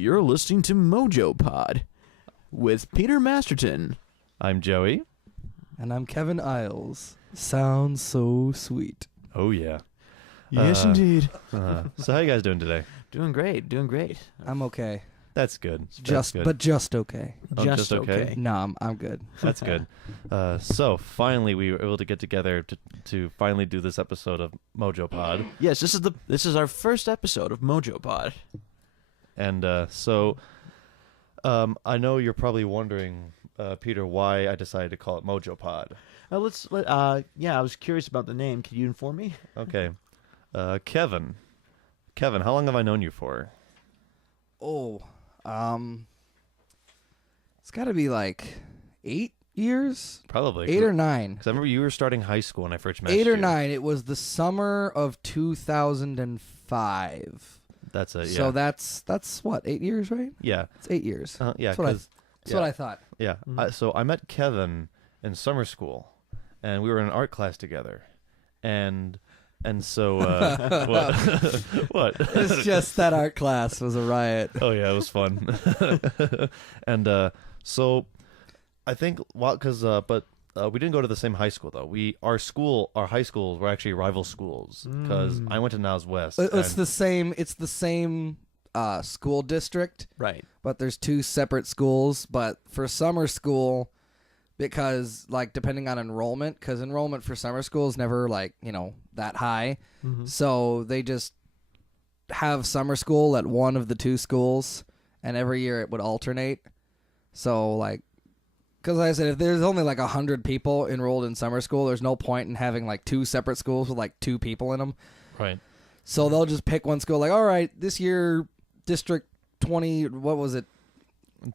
You're listening to MOJOPOD with Peter Masterton. I'm Joey. And I'm Kevin Isles. Sounds so sweet. Oh, yeah. Yes, indeed. So how you guys doing today? Doing great. I'm okay. That's good. Just okay. Oh, just okay? No, I'm good. That's good. So finally we were able to get together to finally do this episode of MOJOPOD. Yes, this is our first episode of MOJOPOD. And so I know you're probably wondering, Peter, why I decided to call it MOJOPOD. I was curious about the name. Can you inform me? Okay. Kevin, how long have I known you for? It's got to be like 8 years? Probably. 8 or 9. Because I remember you were starting high school when I first met you. 8 or 9. It was the summer of 2005. That's it, yeah. So that's what, 8 years, right? Yeah. It's 8 years. Yeah, that's what I thought. Yeah. Mm-hmm. So I met Kevin in summer school, and we were in an art class together, and so what? What? It's just that art class was a riot. Oh yeah, it was fun. And so I think because we didn't go to the same high school though. Our high schools were actually rival schools because I went to Niles West. It's the same. It's the same school district, Right. but there's 2 separate schools. But for summer school, because like depending on enrollment, because enrollment for summer school is never like that high, so they just have summer school at one of the 2 schools, and every year it would alternate. So like, because like I said, if there's only like 100 people enrolled in summer school, there's no point in having like 2 separate schools with like 2 people in them. Right. So they'll just pick one school. Like, all right, this year District 20, what was it?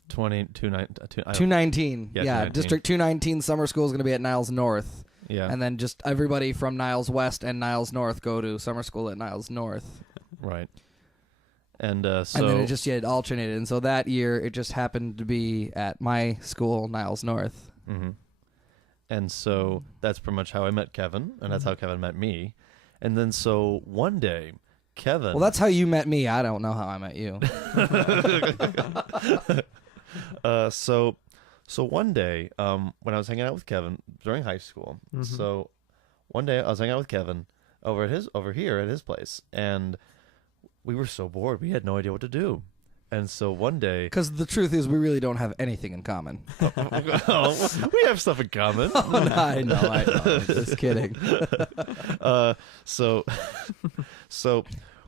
219. Yeah, 219. District 219 summer school is going to be at Niles North. Yeah. And then just everybody from Niles West and Niles North go to summer school at Niles North. Right. And so and then it alternated. And so that year it just happened to be at my school, Niles North. Mm-hmm. And so that's pretty much how I met Kevin, and that's how Kevin met me. And then so one day, Kevin... Well, that's how you met me. I don't know how I met you. So one day, when I was hanging out with Kevin during high school, so one day I was hanging out with Kevin over here at his place, and we were so bored we had no idea what to do. And so one day, because the truth is, we really don't have anything in common. We have stuff in common. I know. I'm just kidding. So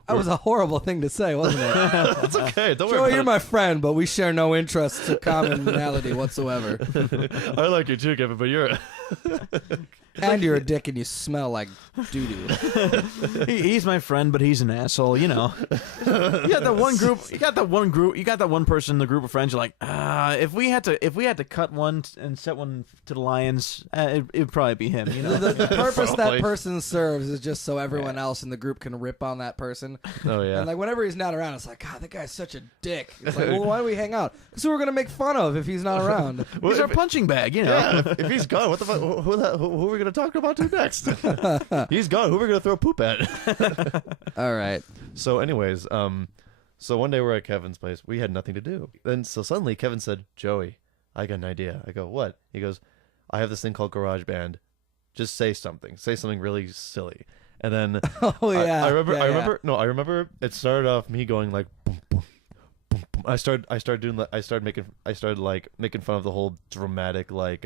that was a horrible thing to say, wasn't it? It's okay. Don't worry Joey, about you're it. my friend, but we share no interests or commonality whatsoever. I like you too, Kevin, but you're... And you're a dick and you smell like doo-doo. He's my friend, but he's an asshole. You got that one group. You got that one person in the group of friends. You're like, if we had to cut one and set one to the lions, it'd probably be him. The purpose Probably. that person serves is just so everyone else in the group can rip on that person. Oh, yeah. And like whenever he's not around, it's like, God, that guy's such a dick. It's like, well, why do we hang out? Because who we're gonna make fun of if he's not around? He's our punching bag. Yeah, if he's gone, what the fuck? Who are we going to talk about to next? He's gone. Who are we going to throw poop at? All right. So anyways, so one day we're at Kevin's place. We had nothing to do. Then so suddenly Kevin said, Joey, I got an idea. I go, what? He goes, I have this thing called GarageBand. Just say something. Say something really silly. And then Oh yeah. I remember it started off me going like boom boom boom boom. I started making fun of the whole dramatic like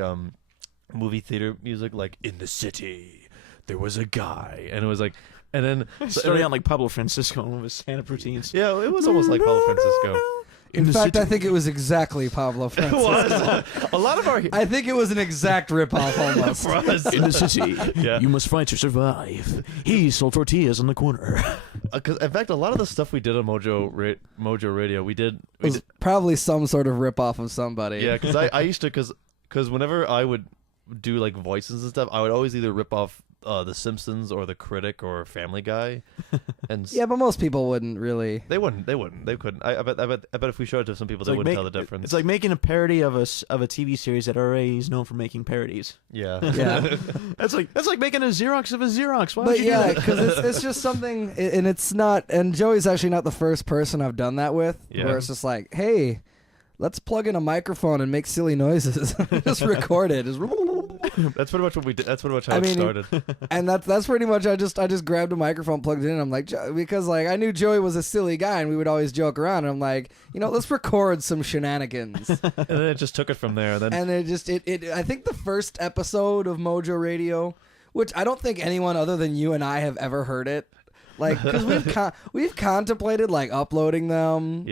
movie theater music, like in the city there was a guy, and it was like, and then starting out like Pablo Francisco with his stand-up routines. Yeah, it was almost like Pablo Francisco. In fact, I think it was exactly Pablo Francisco. A lot of our I think it was an exact ripoff almost. In the city, Yeah. you must fight to survive. He sold tortillas on the corner. Because in fact, a lot of the stuff we did on Mojo Radio, we did Probably some sort of ripoff of somebody. yeah. Because I used to because whenever I would do like voices and stuff, I would always either rip off The Simpsons or The Critic or Family Guy, and Yeah, but most people wouldn't really. they wouldn't, they couldn't. I bet if we showed it to some people, they wouldn't tell the difference. It's like making a parody of a TV series that already is known for making parodies. yeah, Yeah. That's like making a Xerox of a Xerox. Why would But you do yeah, that? because it's just something, and it's not. And Joey's actually not the first person I've done that with. Yeah. Where it's just like, hey, let's plug in a microphone and make silly noises. Just record it. Just that's pretty much what we did. That's pretty much how it started. And that's pretty much. I just grabbed a microphone, plugged it in. I'm like, because like I knew Joey was a silly guy, and we would always joke around. And I'm like, let's record some shenanigans. And then it just took it from there. And it just I think the first episode of Mojo Radio, which I don't think anyone other than you and I have ever heard it. Like, because we've contemplated like uploading them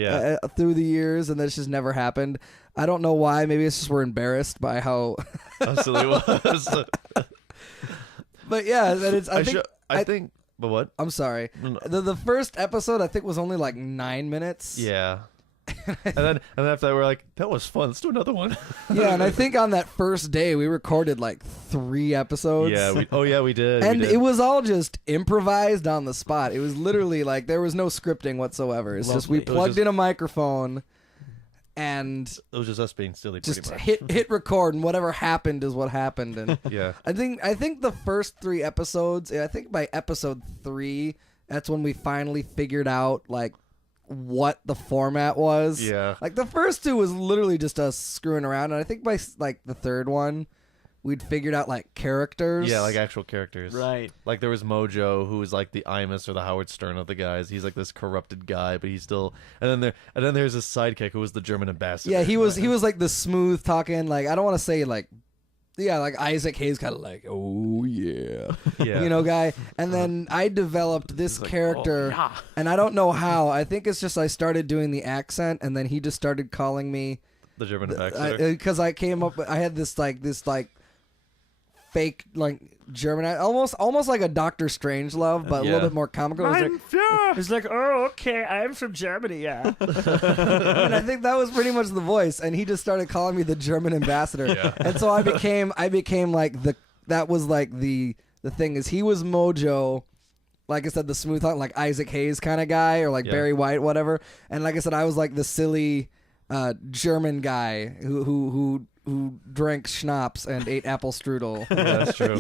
through the years, and that's just never happened. I don't know why. Maybe it's just we're embarrassed by how silly it was. But yeah, that it's. I think. But what? I'm sorry. No. The first episode I think was only like 9 minutes. Yeah. and then after that we're like, that was fun. Let's do another one. Yeah, and I think on that first day we recorded like 3 episodes. Yeah, we did. And it was all just improvised on the spot. It was literally like there was no scripting whatsoever. It's just we Lovely. plugged in a microphone and it was just us being silly. just Pretty much. hit record, and whatever happened is what happened. And Yeah. I think the first 3 episodes, I think by episode 3, that's when we finally figured out like what the format was. Yeah. Like the first 2 was literally just us screwing around, and I think by like the third one, we'd figured out like characters. Yeah, like actual characters. Right. Like there was Mojo, who was like the Imus or the Howard Stern of the guys. He's like this corrupted guy, but he's still. And then there's his sidekick who was the German ambassador. Yeah, he was like the smooth talking, like I don't want to say like, yeah, like Isaac Hayes, kind of like, oh yeah, Yeah. guy. And then I developed this like, character, oh, yeah. and I don't know how. I think it's just I started doing the accent, and then he just started calling me The German ambassador. because I came up. I had this fake like German, almost like a Doctor Strangelove, but a little Yeah. bit more comical. It was like, oh, okay, I'm from Germany, yeah. and I think that was pretty much the voice, and he just started calling me the German ambassador. Yeah. And so I became like that was like the thing is he was Mojo, like I said, the smooth talk, like Isaac Hayes kind of guy, or like Yeah. Barry White, whatever. And like I said, I was like the silly German guy who drank schnapps and ate apple strudel. Yeah, that's true.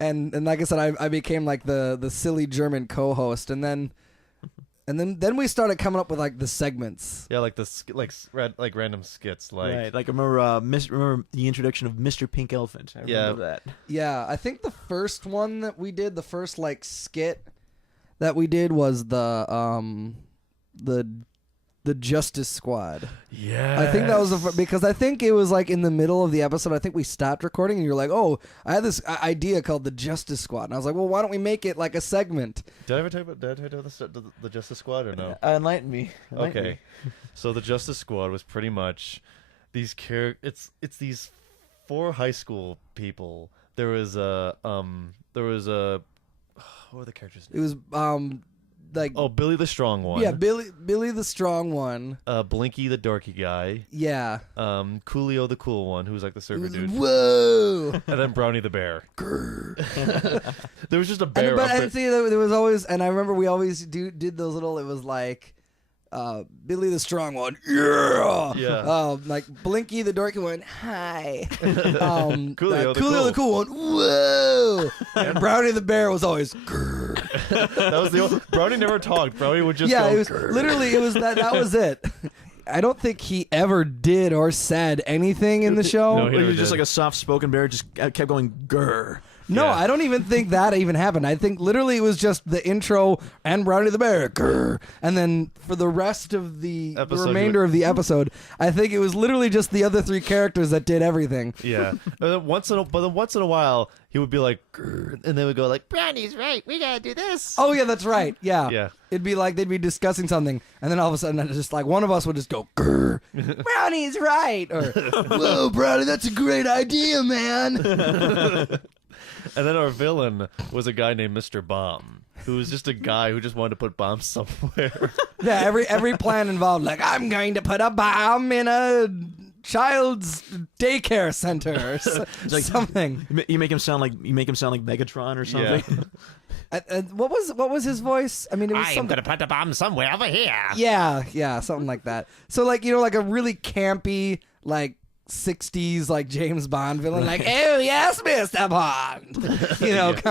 And like I said, I became like the silly German co-host, and then we started coming up with like the segments. Yeah, like like random skits, like Right. Like remember the introduction of Mr. Pink Elephant. I remember that. Yeah, I think the first one that we did, the first like skit that we did was the Justice Squad. yeah. I think that was because I think it was like in the middle of the episode. I think we stopped recording, and you're like, "Oh, I had this idea called the Justice Squad," and I was like, "Well, why don't we make it like a segment?" Did I ever talk about the Justice Squad or no? Enlighten me. Okay, so the Justice Squad was pretty much these It's these 4 high school people. There was a what were the characters' It was like Billy the Strong One. yeah, Billy the Strong One. Blinky the dorky guy. Yeah. Coolio the cool one, who was like the surfer dude. Whoa. And then Brownie the bear. There was just a bear. And see, there was always, and I remember we always did those little. It was like Billy the Strong One, yeah. Like Blinky the dorky one, hi. Coolio the cool one, whoa. And Brownie the bear was always. Grr. That was the old, Brownie never talked. Brownie would just Yeah, go, it was literally it was that was it. I don't think he ever did or said anything in the show. No, he He never was just did. like a soft-spoken bear, just kept going grr. No, Yeah. I don't even think that even happened. I think literally it was just the intro and Brownie the Bear, grr, and then for the rest of the remainder of the episode, I think it was literally just the other 3 characters that did everything. Yeah. But then once in a while, he would be like, "Grr," and they would go like, "Brownie's right. We gotta do this." Oh yeah, that's right. Yeah. Yeah. It'd be like they'd be discussing something, and then all of a sudden, just like one of us would just go, grr, Brownie's right, or whoa, Brownie, that's a great idea, man. And then our villain was a guy named Mr. Bomb, who was just a guy who just wanted to put bombs somewhere. Yeah, every plan involved like I'm going to put a bomb in a child's daycare center or like- something. You make him sound like Megatron or something. What was his voice? I mean, it was I am gonna put the bomb somewhere over here. yeah, something like that. So like like a really campy like 60s like James Bond villain, like oh yes, Mr. Bond,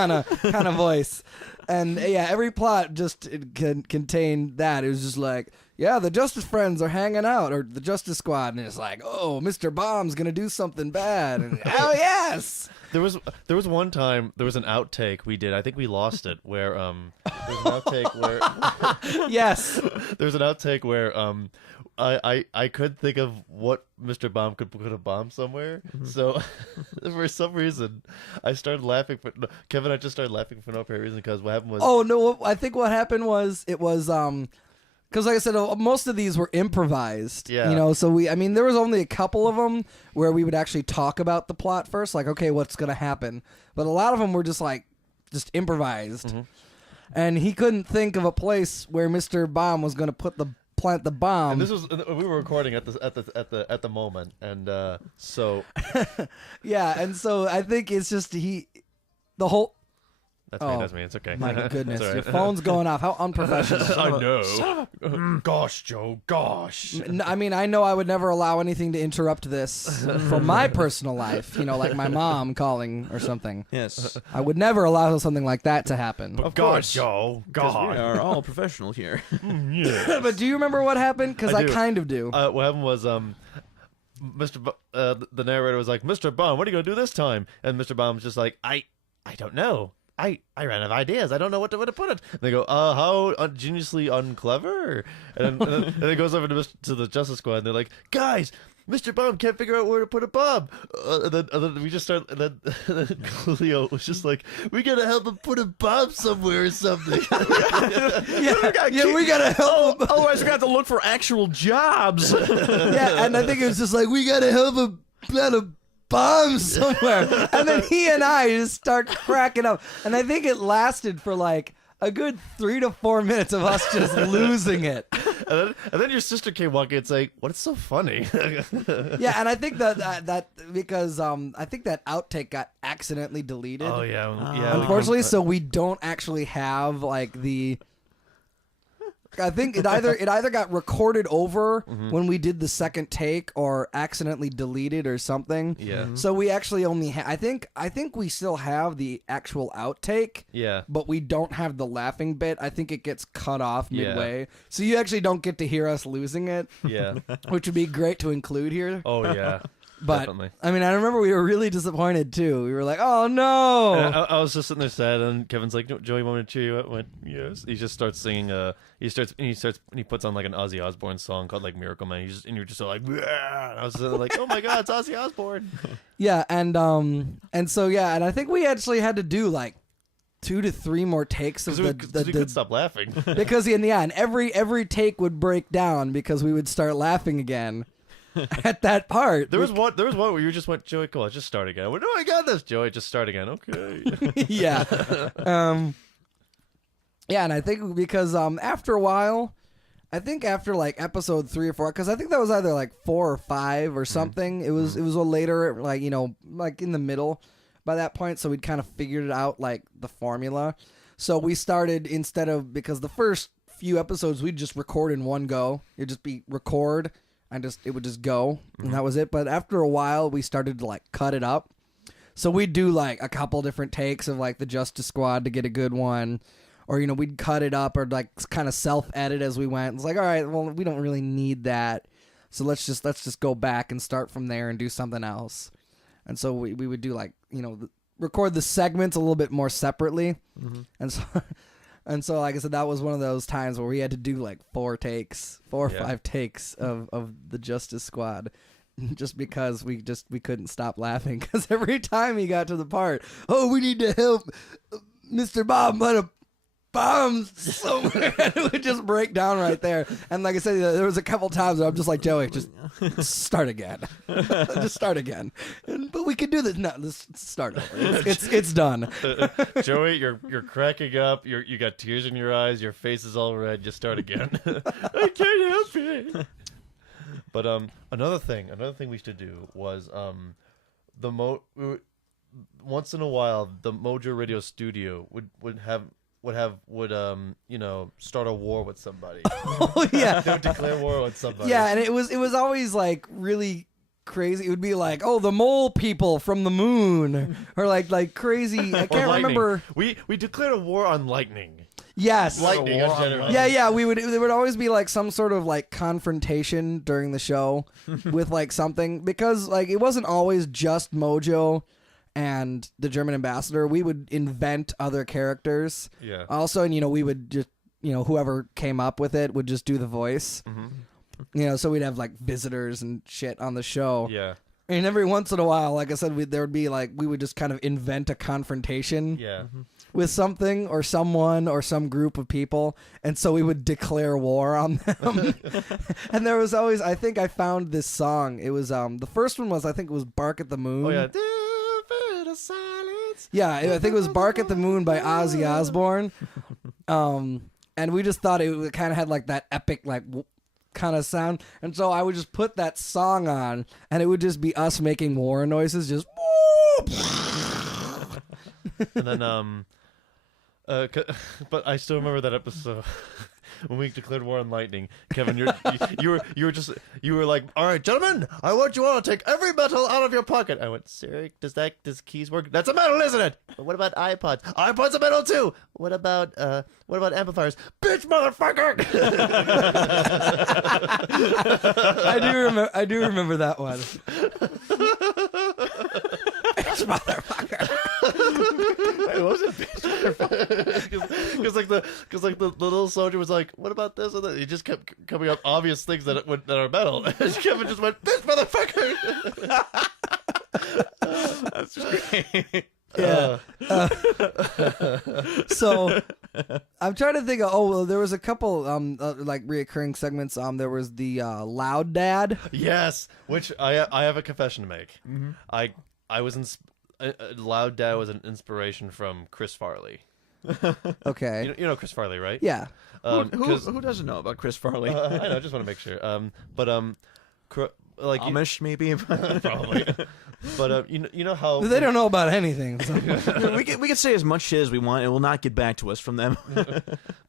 kind of voice. And yeah, every plot just contained that. It was just like, yeah, the Justice Friends are hanging out, or the Justice Squad, and it's like, oh, Mr. Bomb's gonna do something bad, and oh yes. There was one time there was an outtake we did. I think we lost it. Where there was an outtake where Yes. there was an outtake where I could think of what Mr. Bomb could put a bomb somewhere. So for some reason I started laughing. Kevin and I just started laughing for no apparent reason because what happened was no, I think what happened was because like I said, most of these were improvised. Yeah. So there was only a couple of them where we would actually talk about the plot first, like, okay, what's going to happen? But a lot of them were just improvised. And he couldn't think of a place where Mr. Bomb was going to plant the bomb. And this was we were recording at the moment, and so yeah, and so I think it's just the whole. That's me. It's okay. My goodness, It's all your right. phone's going off. How unprofessional. I know. Gosh, Joe. Gosh. I know I would never allow anything to interrupt this from my personal life, like my mom calling or something. Yes. I would never allow something like that to happen. Of God, course. Joe. Because God. we are all professional here. But do you remember what happened? Because I do. kind of do. What happened was the narrator was like, Mr. Bomb, what are you gonna do this time? And Mr. Bomb's just like, I don't know. I ran out of ideas. I don't know what to put it. And they go, how geniusly unclever. And then it goes over to the Justice Squad, and they're like, guys, Mr. Bomb can't figure out where to put a bomb. And then we just start, and then Coolio was just like, we gotta help him put a bomb somewhere or something. We gotta help him. Otherwise, we're going to have to look for actual jobs. Yeah, and I think it was just like, we gotta help him plant a bomb somewhere. And then he and I just start cracking up. And I think it lasted for like a good 3 to 4 minutes of us just losing it. And then your sister came walking and saying, "What is so funny?" Yeah, and I think that because I think that outtake got accidentally deleted. Oh yeah. Unfortunately, so we don't actually have like the. I think it either got recorded over when we did the second take or accidentally deleted or something. Yeah. So we actually only I think we still have the actual outtake. Yeah. But we don't have the laughing bit. I think it gets cut off midway. So you actually don't get to hear us losing it. Yeah. Which would be great to include here. Oh yeah. But Definitely. I mean, I remember we were really disappointed too. We were like, "Oh no!" And I was just sitting there sad, and Kevin's like, "Joey, you want me to cheer you up?" I went, "Yes." He just starts singing. He puts on like an Ozzy Osbourne song called like "Miracle Man." And you're just so like, "Bleh." And I was like, "Oh my God, it's Ozzy Osbourne." Yeah, and so yeah, and I think we actually had to do like 2 to 3 more takes of we couldn't stop laughing. because and every take would break down because we would start laughing again. At that part, There was one where you just went, "Joey, cool, just start again." I went, "Oh, I got this, Joey. Just start again." Okay. yeah, yeah, and I think because after a while, I think after like episode 3 or 4, because I think that was either like 4 or 5 or something. It was a later, like like in the middle by that point. So we'd kind of figured it out, like the formula. So we started because the first few episodes we'd just record in one go. It'd just be record. It would just go, and that was it. But after a while, we started to like cut it up. So we'd do like a couple different takes of like the Justice Squad to get a good one, or we'd cut it up or like kind of self-edit as we went. It's like, all right, well, we don't really need that, so let's just go back and start from there and do something else. And so we would do like record the segments a little bit more separately, and so. And so, like I said, that was one of those times where we had to do like 4 or 5 takes of the Justice Squad, just because we couldn't stop laughing. Because every time he got to the part, we need to help Mr. Bob put a bomb somewhere, and it would just break down right there. And like I said, there was a couple times where I'm just like, Joey, just start again, just start again. But we can do this. No, let's start over. It's done. Joey, you're cracking up. You got tears in your eyes. Your face is all red. Just start again. I can't help it. But another thing we should do was once in a while the Mojo Radio Studio would start a war with somebody. Oh yeah. They would declare war with somebody. Yeah, and it was always like really crazy. It would be like, oh, the mole people from the moon, or like crazy. I can't remember. We declared a war on lightning. Yes. Lightning in general. Yeah. There would always be like some sort of like confrontation during the show with like something, because like it wasn't always just Mojo and the German ambassador. We would invent other characters. Yeah. Also, and we would just whoever came up with it would just do the voice. Mm-hmm. So we'd have like visitors and shit on the show. Yeah. And every once in a while, like I said, there would be like, we would just kind of invent a confrontation. Yeah. With something or someone or some group of people, and so we would declare war on them. And there was always, I think I found this song. It was the first one was, I think it was Bark at the Moon. Oh yeah. Silence. Yeah, I think it was Bark at the Moon by Ozzy Osbourne. And we just thought it kind of had like that epic like kind of sound, and so I would just put that song on, and it would just be us making war noises, just. And then but I still remember that episode when we declared war on lightning. Kevin, you were like, all right, gentlemen, I want you all to take every metal out of your pocket. I went, Siri, does keys work? That's a metal, isn't it? But what about iPods? iPods are metal too. What about amplifiers? Bitch, motherfucker! I do remember that one. Bitch, motherfucker. It wasn't because like the little soldier was like, what about this and that? He just kept coming up obvious things that are metal. And Kevin just went, bitch, motherfucker. That's great. Yeah. So I'm trying to think of, there was a couple like reoccurring segments. There was the Loud Dad. Yes, which I have a confession to make. Mm-hmm. I was Loud Dad was an inspiration from Chris Farley. Okay. You know Chris Farley, right? Yeah. Who doesn't know about Chris Farley? I know. I just want to make sure. Like Amish, maybe. Probably. But you know how they don't know about anything. So. we can say as much shit as we want, it will not get back to us from them.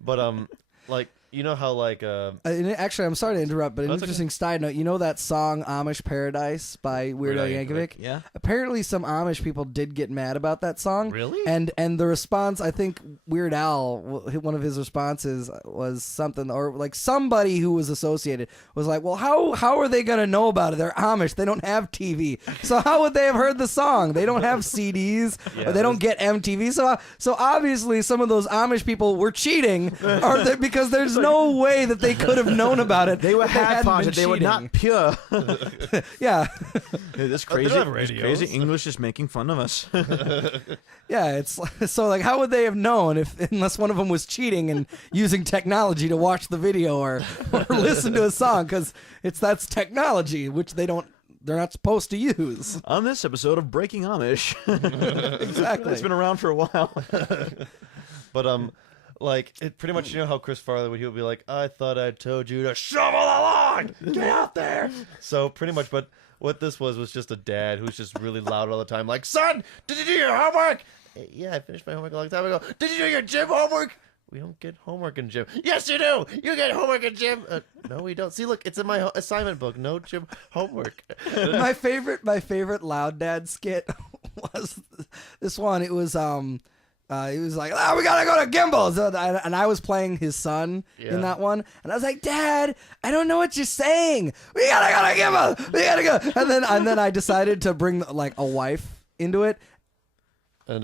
But like. You know how like actually, I'm sorry to interrupt, but an interesting side note. You know that song "Amish Paradise" by Weird Al Yankovic? Yeah. Apparently, some Amish people did get mad about that song. Really? And the response, I think Weird Al, one of his responses was something, or like somebody who was associated was like, "Well, how are they gonna know about it? They're Amish. They don't have TV. So how would they have heard the song? They don't have CDs. Yeah, or they don't get MTV. So obviously, some of those Amish people were cheating, because there's no way that they could have known about it. They were half-hearted. They were not pure. Yeah. This crazy English is making fun of us. Yeah, it's so like, how would they have known unless one of them was cheating and using technology to watch the video or listen to a song, because that's technology which they're not supposed to use. On this episode of Breaking Amish. Exactly. It's been around for a while. But like, it pretty much, you know how Chris Farley he would be like, I thought I told you to shovel the lawn! Get out there! So pretty much, but what this was just a dad who's just really loud all the time, like, son, did you do your homework? Yeah, I finished my homework a long time ago. Did you do your gym homework? We don't get homework in gym. Yes, you do! You get homework in gym! No, we don't. See, look, it's in my assignment book. No gym homework. My favorite Loud Dad skit was this one. It was he was like, we gotta go to Gimbals, and I was playing his son in that one, and I was like, Dad, I don't know what you're saying. We gotta go to Gimbals. We gotta go. And then I decided to bring like a wife into it, and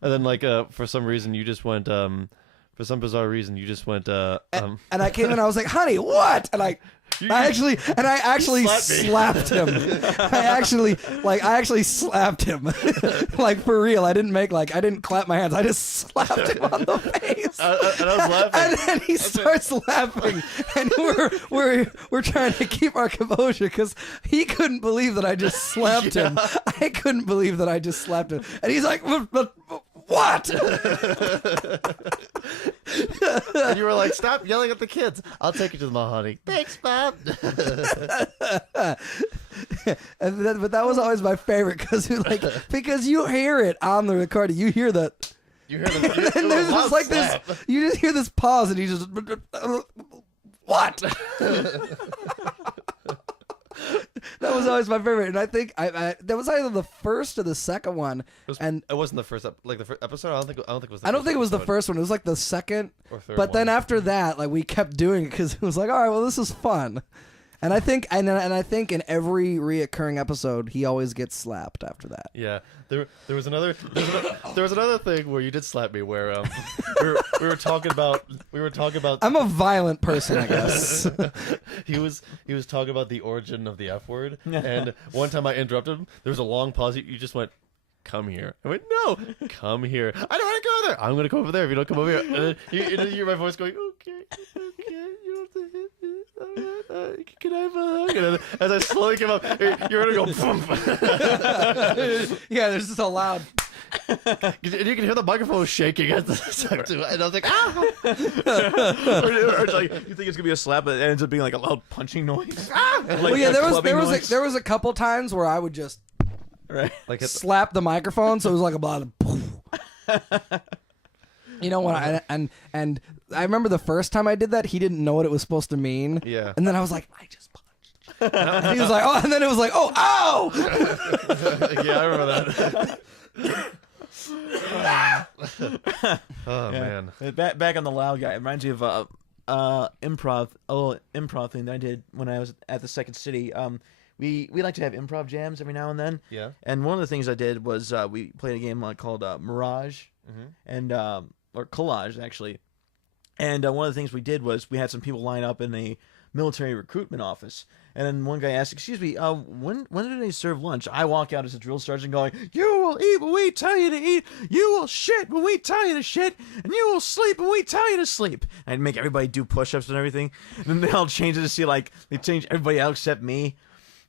then like for some reason you just went for some bizarre reason you just went and I came in, I was like, honey, what? And I actually slapped him. I actually slapped him. Like, for real. I didn't clap my hands. I just slapped him on the face. And I was laughing. And then he starts laughing. And we're trying to keep our composure because he couldn't believe that I just slapped him. I couldn't believe that I just slapped him. And he's like, what? And you were like, stop yelling at the kids. I'll take you to the mall, honey. Thanks, Bob. But that was always my favorite because you hear it on the recording. You hear that. You hear the And there's just like this. You just hear this pause, and you just what? That was always my favorite, and I think I that was either the first or the second one. It wasn't the first the first episode. I don't think it was. I don't think it was the first one. It was like the second or third. But then after that, like we kept doing it because it was like, all right, well, this is fun. And I think and I think in every reoccurring episode, he always gets slapped after that. Yeah, there was another thing where you did slap me where we were talking about I'm a violent person, I guess. he was talking about the origin of the F word, and one time I interrupted him. There was a long pause. You just went, "Come here." I went, "No, come here. I don't want to go there. I'm going to go over there if you don't come over here." And then you hear my voice going, "Okay, you don't have to hit me. Can I have a hug?" And then as I slowly came up, you're going to go, boom. Yeah, there's just a loud. And you can hear the microphone shaking at the time too. And I was like, ah! or it's like you think it's gonna be a slap, but it ends up being like a loud punching noise. Like Well, yeah, a clubbing noise. there was a couple times where I would just right. Like slap the microphone, so it was like a lot of. You know what? And I remember the first time I did that, he didn't know what it was supposed to mean. Yeah. And then I was like, I just punched. And he was like, oh, and then it was like, oh, ow! yeah, I remember that. Oh man. Back on the loud guy. It reminds me of a little improv thing that I did when I was at the Second City. We like to have improv jams every now and then. Yeah. And one of the things I did was we played a game called Mirage, and or Collage actually. And one of the things we did was we had some people line up in a military recruitment office. And then one guy asked, "Excuse me, when do they serve lunch?" I walk out as a drill sergeant going, "You will eat when we tell you to eat. You will shit when we tell you to shit. And you will sleep when we tell you to sleep." And I'd make everybody do push-ups and everything. And then they all changed it to see, like, they changed everybody out except me.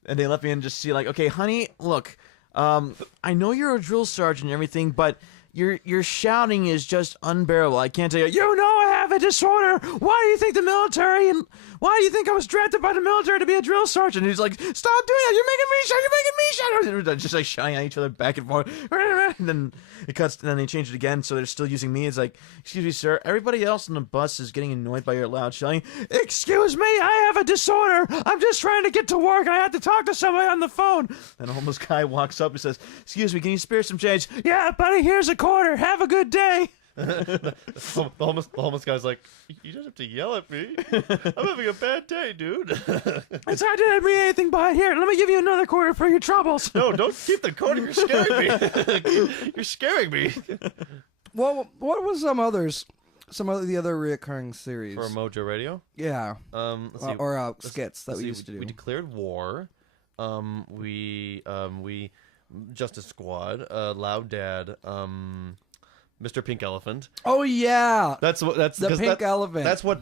And they let me in just see, like, "Okay, honey, look, I know you're a drill sergeant and everything, but your shouting is just unbearable. I can't tell you, you know I have a disorder. Why do you think the military and why do you think I was drafted by the military to be a drill sergeant?" And he's like, "Stop doing that. You're making me shout. You're making me shout." Just like shouting at each other back and forth. And then it cuts, and then they change it again, so they're still using me. It's like, "Excuse me, sir. Everybody else on the bus is getting annoyed by your loud shouting." "Excuse me, I have a disorder. I'm just trying to get to work. I have to talk to somebody on the phone." And a homeless guy walks up and says, "Excuse me, can you spare some change?" "Yeah, buddy, here's a quarter. Have a good day." The homeless guy's like, "You don't have to yell at me. I'm having a bad day, dude." "It's hard to read anything by here. Let me give you another quarter for your troubles." "No, don't keep the quarter. You're scaring me. You're scaring me." Well, what was some of the other reoccurring series? For Mojo Radio? Yeah. Let's see. Or skits that we used to do. We declared war. We Justice Squad, Loud Dad, Mr. Pink Elephant. Oh yeah, That's the Pink Elephant. That's what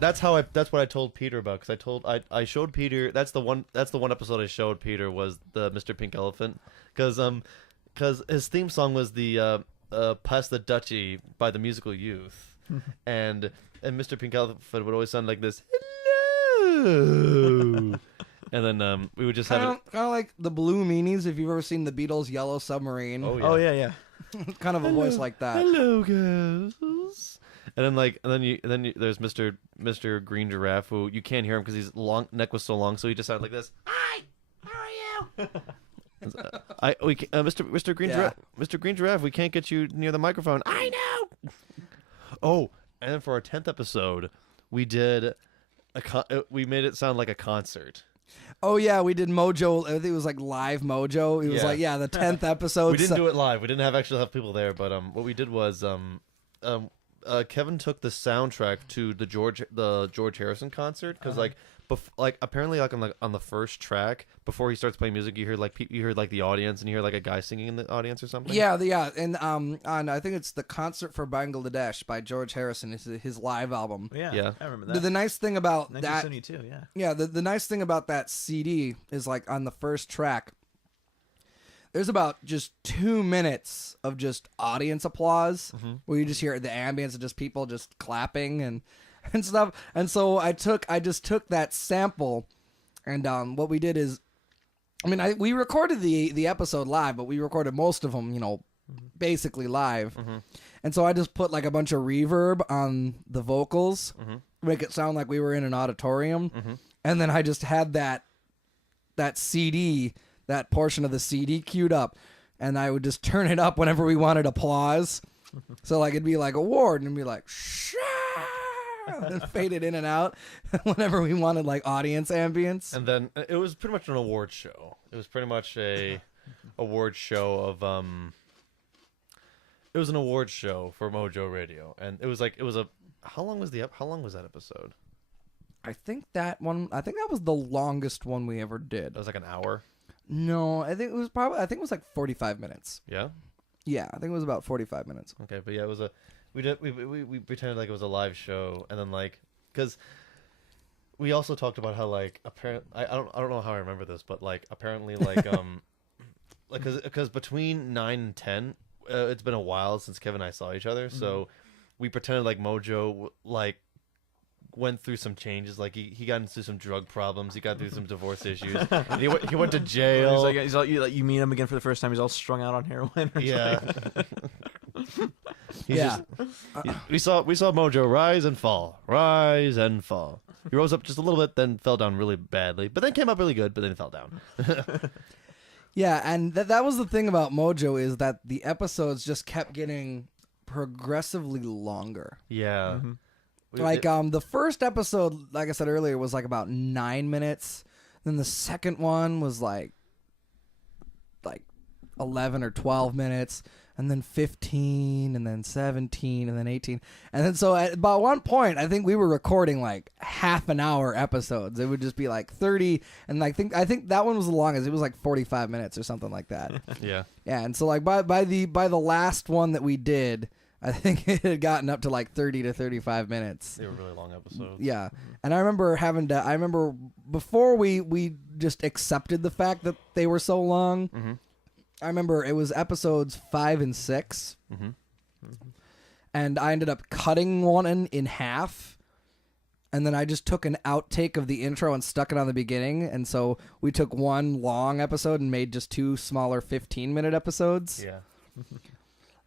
I told Peter about, because I showed Peter. That's the one episode I showed Peter was the Mr. Pink Elephant, because his theme song was the "Pass the Dutchie" by the Musical Youth, and Mr. Pink Elephant would always sound like this. Hello. And then we would just have it kind of like the Blue Meanies. If you've ever seen the Beatles' Yellow Submarine. Oh yeah. Kind of a voice like that. Hello, guys. And then there's Mr. Green Giraffe, who you can't hear him because his neck was so long, so he just sounded like this. "Hi, how are you?" Mr. Green Giraffe, Mr. Green Giraffe, we can't get you near the microphone. "I know." Oh, and then for our 10th episode, we did we made it sound like a concert. Oh yeah, we did Mojo. I think it was like live Mojo. It was like the 10th episode. We didn't do it live. We didn't actually have people there, but what we did was Kevin took the soundtrack to the George Harrison concert, because apparently on the first track before he starts playing music, you hear like the audience, and you hear like a guy singing in the audience or something. Yeah, and on I think it's the Concert for Bangladesh by George Harrison. It's his live album. Yeah, I remember that. The nice thing about 1972, that, the nice thing about that CD is, like, on the first track, there's about just 2 minutes of just audience applause where you just hear the ambience of just people just clapping and stuff. And so I just took that sample, and what we did is, we recorded the episode live, but we recorded most of them, basically live. And so I just put like a bunch of reverb on the vocals, make it sound like we were in an auditorium. And then I just had that CD, that portion of the CD queued up, and I would just turn it up whenever we wanted applause. So like it'd be like award, and it'd be like shh, and fade it in and out whenever we wanted like audience ambience. And then it was pretty much an award show. It was pretty much a award show of It was an award show for Mojo Radio, and it was a. How long was that episode? I think that was the longest one we ever did. It was like an hour. No, I think it was like 45 minutes. Yeah. Yeah, I think it was about 45 minutes. Okay, but yeah, it was we pretended like it was a live show, and then like because we also talked about how like I don't know how I remember this, but like apparently like like because between 9 and 10, it's been a while since Kevin and I saw each other, so we pretended like Mojo like went through some changes. Like he got into some drug problems, he got through some divorce issues, and he went to jail. He's all, you meet him again for the first time. He's all strung out on heroin. Yeah. Yeah. We saw Mojo rise and fall. He rose up just a little bit, then fell down really badly, but then came up really good, but then fell down. Yeah, and that was the thing about Mojo, is that the episodes just kept getting progressively longer. Yeah. Like the first episode, like I said earlier, was like about 9 minutes. Then the second one was like 11 or 12 minutes, and then 15, and then 17, and then 18. And then so at about one point, I think we were recording like half an hour episodes. It would just be like 30, and I think that one was the longest. It was like 45 minutes or something like that. Yeah. Yeah, and so like by the last one that we did, I think it had gotten up to like 30 to 35 minutes. They were really long episodes. Yeah. And I remember before we just accepted the fact that they were so long, I remember it was episodes 5 and 6. And I ended up cutting one in half. And then I just took an outtake of the intro and stuck it on the beginning. And so we took one long episode and made just 2 smaller 15-minute episodes. Yeah.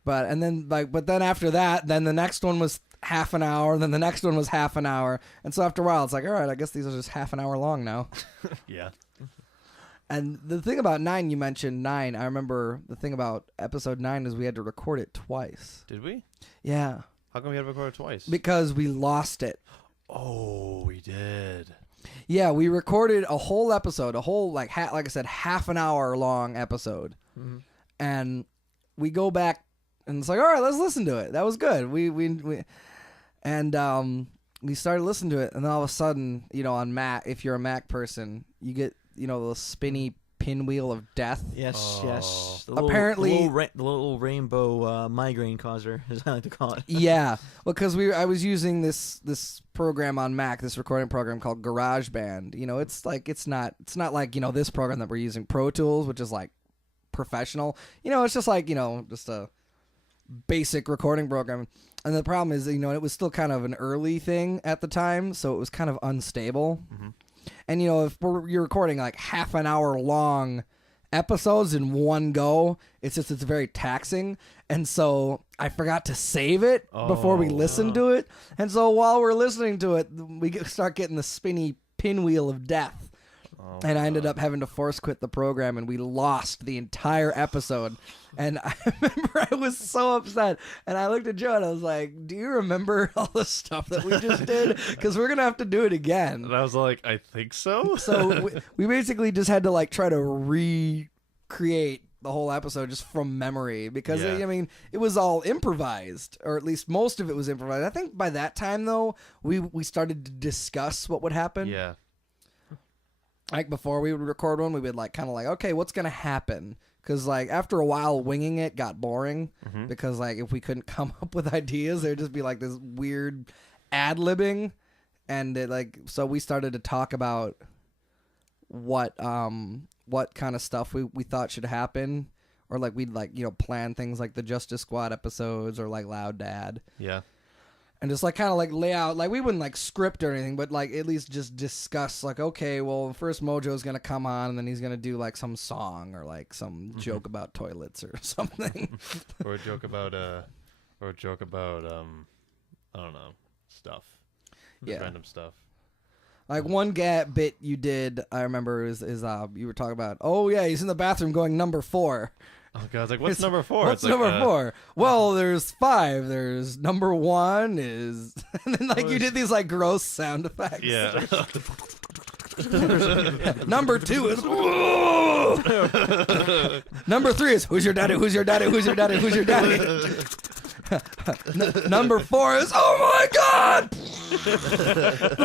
But then after that, then the next one was half an hour, then the next one was half an hour. And so after a while, it's like, all right, I guess these are just half an hour long now. Yeah. And the thing about 9, you mentioned 9. I remember the thing about episode 9 is we had to record it twice. Did we? Yeah. How come we had to record it twice? Because we lost it. Oh, we did. Yeah, we recorded a whole episode, like I said, half an hour long episode. And we go back, and it's like, all right, let's listen to it. That was good. We started listening to it, and then all of a sudden, on Mac, if you're a Mac person, you get, the spinny pinwheel of death. Yes. The Apparently, the little rainbow migraine causer, as I like to call it. Yeah, because I was using this program on Mac, this recording program called GarageBand. It's not like this program that we're using, Pro Tools, which is like professional. It's just like just a basic recording program. And the problem is, it was still kind of an early thing at the time, so it was kind of unstable. And if you're recording like half an hour long episodes in one go, it's very taxing. And so I forgot to save it before we listened to it. And so while we're listening to it, we start getting the spinny pinwheel of death. And I ended up having to force quit the program, and we lost the entire episode. And I remember I was so upset. And I looked at Joe, and I was like, do you remember all the stuff that we just did? Because we're going to have to do it again. And I was like, I think so. So we basically just had to like try to recreate the whole episode just from memory. Because, it was all improvised, or at least most of it was improvised. I think by that time, though, we started to discuss what would happen. Yeah. Like before we would record one, we would like kind of like, okay, what's gonna happen? Because like after a while, winging it got boring. Because like if we couldn't come up with ideas, there'd just be like this weird ad-libbing, and so we started to talk about what kind of stuff we thought should happen. or like we'd like plan things like the Justice Squad episodes or like Loud Dad. Yeah. And just like kind of like lay out, like we wouldn't like script or anything, but like at least just discuss like, okay, well first Mojo's gonna come on and then he's gonna do like some song or like some joke about toilets or something. or a joke about I don't know, stuff. Just random stuff. Like one bit you did, I remember is you were talking about, oh yeah, he's in the bathroom going number 4. Oh god, I was like, what's number 4? What's it's like, number 4? Well, there's 5. There's number 1 is, and then like you did these like gross sound effects. Yeah. Number 2 is, number 3 is, who's your daddy? Who's your daddy? Who's your daddy? Who's your daddy? Number 4 is, oh my god.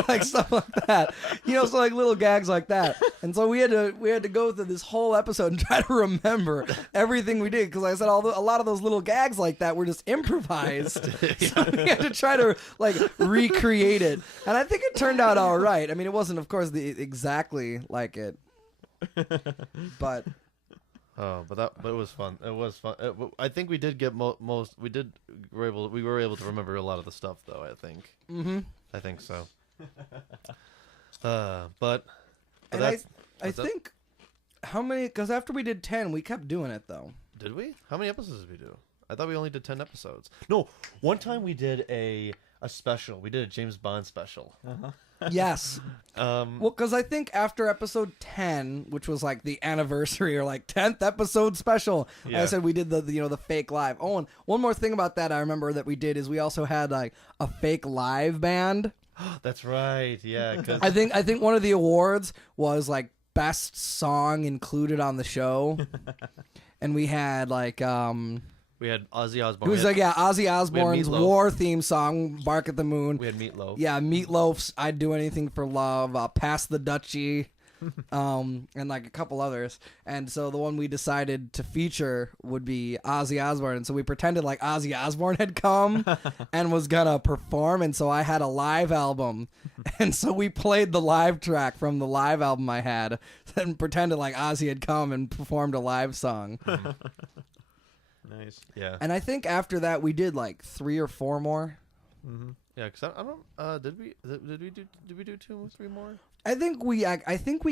Like stuff like that, so like little gags like that. And so we had to go through this whole episode and try to remember everything we did, because like I said, a lot of those little gags like that were just improvised. So we had to try to like recreate it, and I think it turned out all right. I mean, it wasn't of course exactly like it, but but it was fun. It was fun. I think we did get most. We were able to remember a lot of the stuff, though. I think. Mm-hmm. I think so. But and that's, I think how many? Because after we did 10, we kept doing it though. Did we? How many episodes did we do? I thought we only did 10 episodes. No, one time we did a special. We did a James Bond special. Yes. Well, because I think after episode 10, which was like the anniversary or like 10th episode special, I said we did the fake live. Oh, and one more thing about that I remember that we did is we also had like a fake live band. That's right. Yeah. Cause... I think one of the awards was like best song included on the show, and we had like we had Ozzy Osbourne. It was like Ozzy Osbourne's war theme song, "Bark at the Moon." We had Meatloaf. Yeah, Meatloaf's "I'd Do Anything for Love," "Pass the Dutchie," and like a couple others. And so the one we decided to feature would be Ozzy Osbourne. And so we pretended like Ozzy Osbourne had come and was gonna perform. And so I had a live album, and so we played the live track from the live album I had, and pretended like Ozzy had come and performed a live song. Nice. Yeah. And I think after that we did like 3 or 4 more. Mm-hmm. Yeah, because I don't. Did we do 2 or 3 more? I think we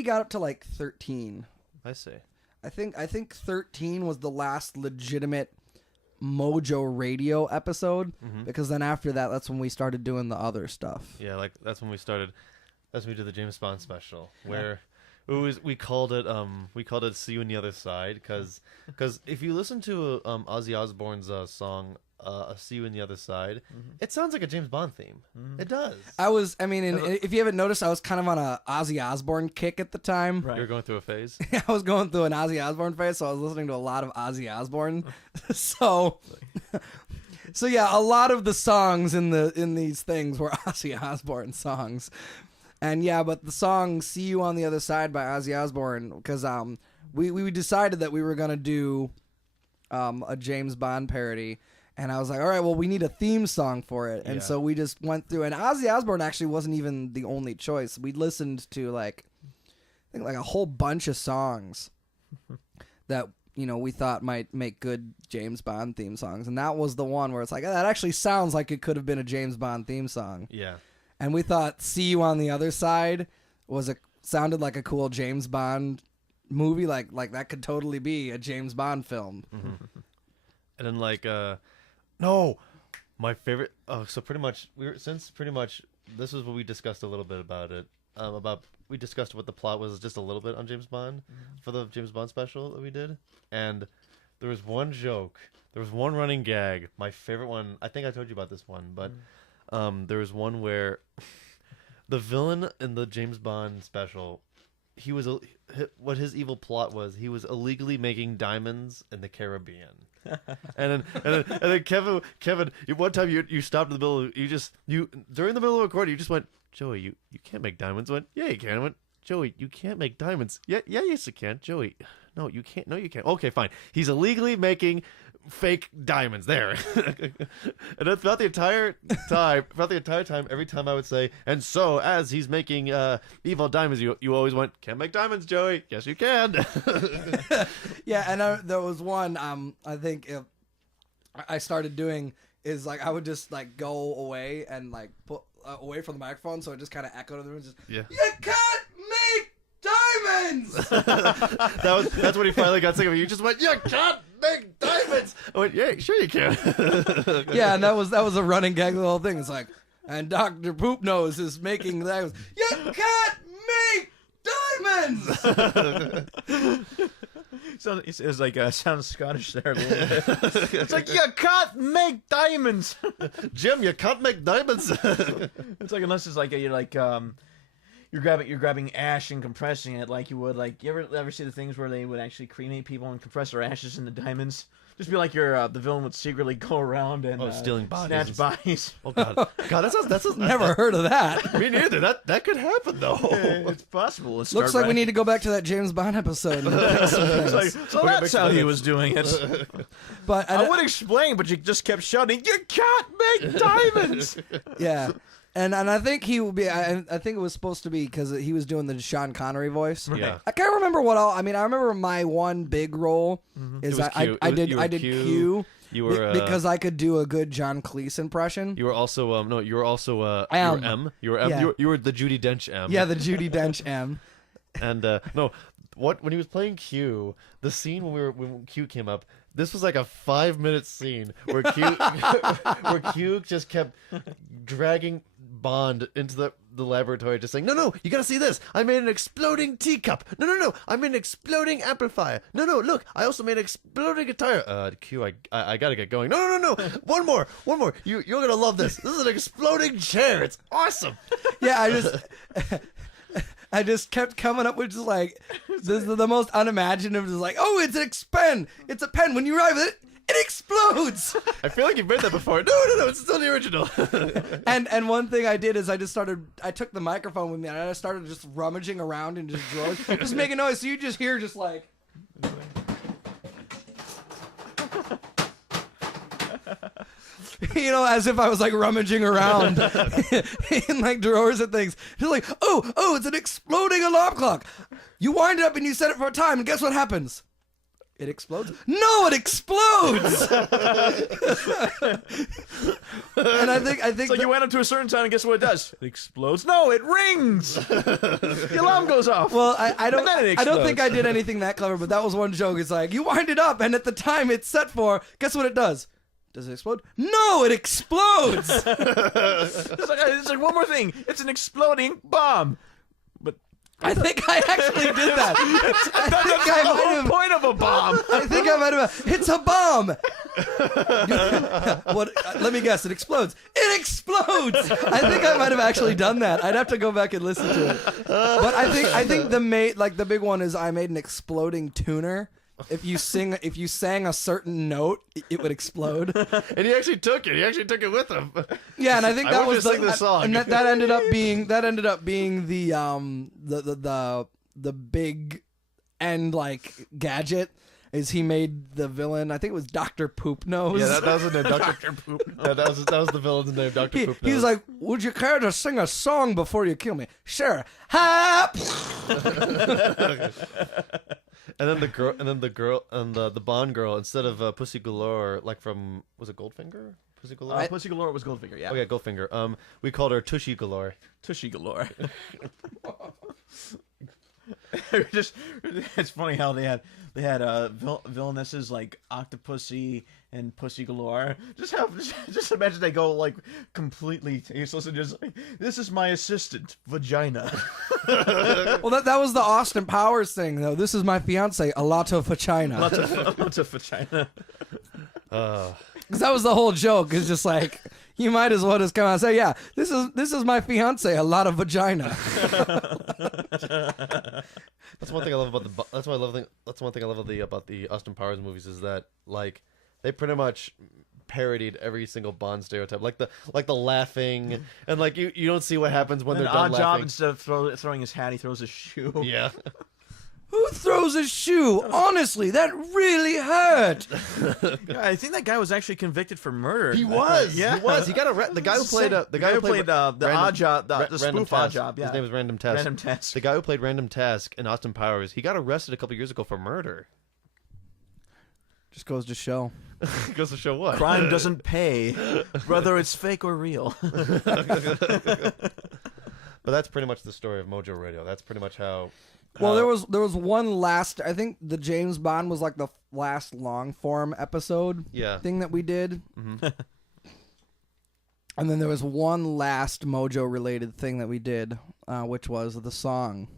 got up to like 13. I see. I think 13 was the last legitimate Mojo radio episode, because then after that's when we started doing the other stuff. Yeah, like that's when we did the James Bond special where. We called it "See You on the Other Side" because if you listen to Ozzy Osbourne's song "See You on the Other Side," it sounds like a James Bond theme. It does. If you haven't noticed, I was kind of on a Ozzy Osbourne kick at the time. Right. You were going through a phase. I was going through an Ozzy Osbourne phase, so I was listening to a lot of Ozzy Osbourne. So yeah, a lot of the songs in these things were Ozzy Osbourne songs. And yeah, but the song "See You on the Other Side" by Ozzy Osbourne, because we decided that we were gonna do a James Bond parody, and I was like, all right, well, we need a theme song for it, and so we just went through. And Ozzy Osbourne actually wasn't even the only choice. We listened to like I think like a whole bunch of songs that we thought might make good James Bond theme songs, and that was the one where it's like, that actually sounds like it could have been a James Bond theme song. Yeah. And we thought "See You on the Other Side" sounded like a cool James Bond movie, like that could totally be a James Bond film. And then no, my favorite. Oh, so pretty much this is what we discussed a little bit about it. We discussed what the plot was just a little bit on James Bond for the James Bond special that we did, and there was one joke, there was one running gag. My favorite one. I think I told you about this one, but. There was one where the villain in the James Bond special, what his evil plot was, he was illegally making diamonds in the Caribbean. and then Kevin, one time you stopped in the middle, during the middle of recording, you just went, "Joey, you can't make diamonds." I went, "Yeah, you can." I went, "Joey, you can't make diamonds." Yeah, yes, you can. Joey, no, you can't. No, you can't. Okay, fine. He's illegally making fake diamonds there. And then throughout the entire time, every time I would say, and so as he's making evil diamonds, you always went, can't make diamonds, Joey. Yes, you can. Yeah, and there was one. I think I started doing is like I would just like go away and like put away from the microphone, so it just kind of echoed in the room. Just Yeah. You can't make diamonds. That's when he finally got sick of it. You just went, you can't make diamonds. I went, yeah, sure you can. Yeah, and that was a running gag of the whole thing. It's like, and Dr. Poop Nose is making diamonds. You can't make diamonds. It's like sounds Scottish there a little bit. It's like you can't make diamonds. Jim, you can't make diamonds. It's like unless it's like you're grabbing ash and compressing it like you would like you ever see the things where they would actually cremate people and compress their ashes into diamonds. Just be like the villain would secretly go around and stealing bodies, snatch bodies. Oh God, that's Never heard of that. Me neither. That could happen though. It's possible. Looks like we need to go back to that James Bond episode. And fix some things. Like, so that's how he was doing it. But I would explain, but you just kept shouting, "You can't make diamonds!" Yeah. And I think he will be. I think it was supposed to be because he was doing the Sean Connery voice. Yeah. I can't remember what all. I mean, I remember my one big role is I did Q. You were because I could do a good John Cleese impression. You were also you were also I am. you were M. You were M. Yeah. You were the Judi Dench M. Yeah, the Judi Dench M. And when he was playing Q, the scene when Q came up, this was like a 5-minute scene where Q just kept dragging Bond into the laboratory, just saying, no, you gotta see this. I made an exploding teacup. No, I made an exploding amplifier. No, look, I also made an exploding guitar. Q, I gotta get going. No. One more. You're gonna love this. This is an exploding chair. It's awesome. Yeah, I just kept coming up with just like this is the most unimaginative. Just like, oh, it's a pen. It's a pen. When you arrive at it, it explodes. I feel like you've made that before. No, it's still the original. And one thing I did is I took the microphone with me and I started just rummaging around in just drawers, just making noise. So you just hear just like. You know, as if I was like rummaging around in like drawers and things. Just like, oh, it's an exploding alarm clock. You wind it up and you set it for a time, and guess what happens? It explodes. No, it explodes. And I think It's like you went up to a certain time and guess what it does? It explodes. No, it rings. The alarm goes off. Well, I don't then it I don't think I explodes. did anything that clever, but that was one joke. It's like you wind it up, and at the time it's set for, guess what it does? Does it explode? No, it explodes. It's like one more thing. It's an exploding bomb. But I think I actually did that. that's the whole point of a bomb. I think I might have. It's a bomb. What? Let me guess. It explodes. It explodes. I think I might have actually done that. I'd have to go back and listen to it. But I think the big one is I made an exploding tuner. If you sang a certain note, it would explode. And he actually took it. He actually took it with him. Yeah, and I think I that want was you to sing this song. and that ended up being the big end like gadget. Is he made the villain? I think it was Dr. Poop Nose. Yeah, that was the name, Dr. Poop. Yeah, that was the villain's name, Dr. Poop. He was like, "Would you care to sing a song before you kill me?" Sure. Ha! And then the girl, and the Bond girl, instead of Pussy Galore, like from, was it Goldfinger? Pussy Galore. Pussy Galore was Goldfinger. Yeah. Okay, Goldfinger. We called her Tushy Galore. Tushy Galore. It's funny how they had villainesses like Octopussy and Pussy Galore. Just imagine they go like completely tasteless and just like, this is my assistant vagina. Well, that was the Austin Powers thing though. This is my fiance, a lot of vagina. Lots of vagina. Because that was the whole joke. It's just like you might as well just come out and say, "Yeah, this is my fiance, a lot of vagina." That's one thing I love about That's one thing I love about the Austin Powers movies is that like they pretty much parodied every single Bond stereotype, like the laughing and like you don't see what happens when they're done Odd laughing. Job, instead of throwing his hat, he throws his shoe. Yeah. Who throws a shoe? Honestly, that really hurt. Yeah, I think that guy was actually convicted for murder. He was. Yeah. He was. He got the guy who played the guy who played the odd job, the Random spoof odd Task. job. Yeah. His name was Random Task. Random Task. The guy who played Random Task in Austin Powers. He got arrested a couple years ago for murder. Just goes to show. Goes to show what? Crime doesn't pay, whether it's fake or real. But that's pretty much the story of Mojo Radio. That's pretty much how. Well, there was one last. I think the James Bond was like the last long form episode thing that we did. Mm-hmm. And then there was one last Mojo related thing that we did, which was the song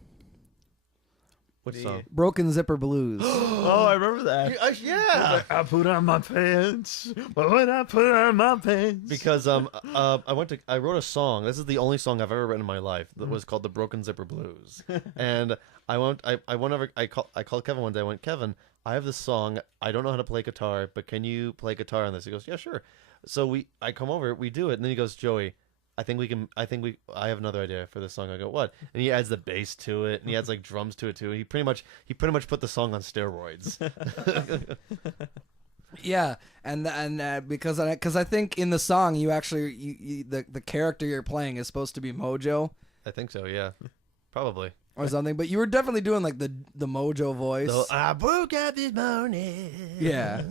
Which song? "Broken Zipper Blues." Oh, I remember that. Yeah. I put on my pants. But when I put on my pants. Because I wrote a song. This is the only song I've ever written in my life that was called the Broken Zipper Blues. And I called Kevin one day. I went, Kevin, I have this song. I don't know how to play guitar, but can you play guitar on this? He goes, yeah, sure. So I come over, we do it, and then he goes, Joey, I have another idea for this song. I go, what? And he adds the bass to it, and he adds like drums to it too. He pretty much put the song on steroids. Yeah, and because I think in the song you actually the character you're playing is supposed to be Mojo I think so, yeah, probably. or something, but you were definitely doing like the Mojo voice. So I woke up this morning. Yeah.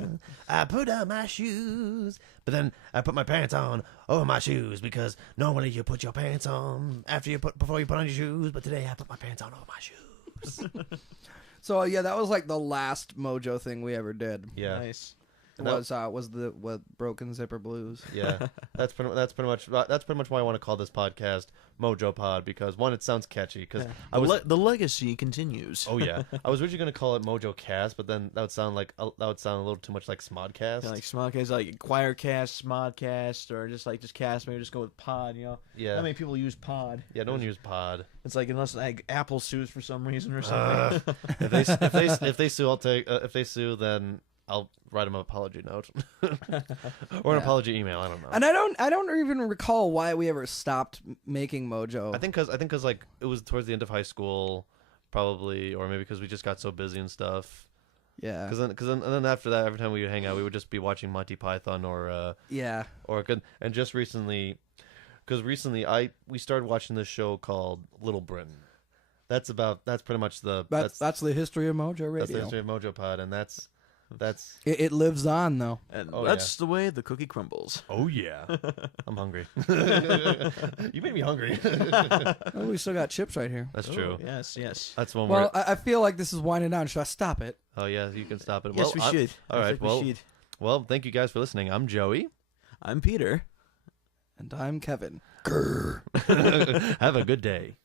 I put on my shoes, but then I put my pants on over my shoes because normally you put your pants on before you put on your shoes, but today I put my pants on over my shoes. So yeah, that was like the last Mojo thing we ever did. Yeah. Nice. And Was the Broken Zipper Blues. Yeah, that's pretty much why I want to call this podcast MOJOPOD, because one, it sounds catchy. Because the legacy continues. oh yeah, I was originally going to call it Mojo Cast, but then that would sound a little too much like Smodcast. Yeah, like Smodcast, like Choircast, Smodcast, or just cast. Maybe just go with Pod. You know. Yeah. How many people use Pod? Yeah, no one uses Pod. It's like unless like Apple sues for some reason or something. If they sue, I'll take. If they sue, then I'll write them an apology note or an apology email. I don't know. And I don't even recall why we ever stopped making Mojo. I think because like it was towards the end of high school, probably, or maybe because we just got so busy and stuff. Yeah. Because then after that, every time we would hang out, we would just be watching Monty Python or and just recently, because we started watching this show called Little Britain. That's pretty much that's the history of Mojo Radio. That's the history of MojoPod, and that's it lives on though. And that's the way the cookie crumbles. oh yeah. I'm hungry. You made me hungry. Oh, we still got chips right here. That's true. Oh, yes. That's one Well, word. I feel like this is winding down. Should I stop it? Oh yeah, you can stop it. Yes, we should. All I right. think we Well, should. well, thank you guys for listening. I'm Joey. I'm Peter. And I'm Kevin. Have a good day.